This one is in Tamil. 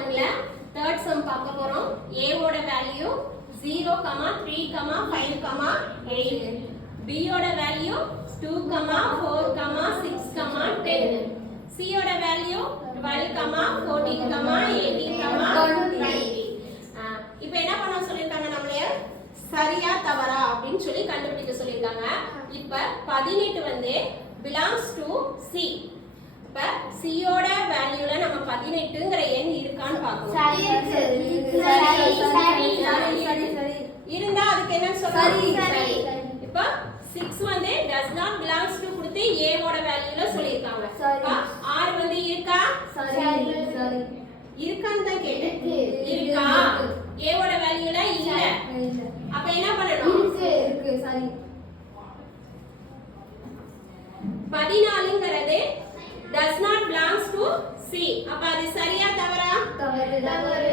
1ல தேர்ட் சம் பார்க்க போறோம். a ஓட வேல்யூ 0, 3, 5, 8. b ஓட வேல்யூ 2, 4, 6, 10. c ஓட வேல்யூ 12, 14, 18, 20. இப்போ என்ன பண்ண சொல்லிருக்காங்க நம்மளைய சரியா தவறா அப்படினு சொல்லி கண்டுபிடிக்க சொல்லிருக்காங்க. இப்போ 18 வந்து belongs to c. இப்ப c ஓட வேல்யூல நம்ம 18ங்கற எண் இருக்கான்னு பார்க்கணும். சரி இருந்தா அதுக்கு என்ன சொல்லணும்? சரி. இப்ப 6 வந்து does not belongs to கொடுத்து a ஓட வேல்யூல சொல்லிருக்காங்க. 6 வந்து இருக்கா? இருக்கான்னு தான் கேட்டேன். இருக்கா? a ஓட வேல்யூல இல்ல. அப்ப என்ன பண்ணணும்? இருக்கு சரி. 14ங்கிறது does not belongs to c. அப்ப அது சரியா தவறா? தவறு.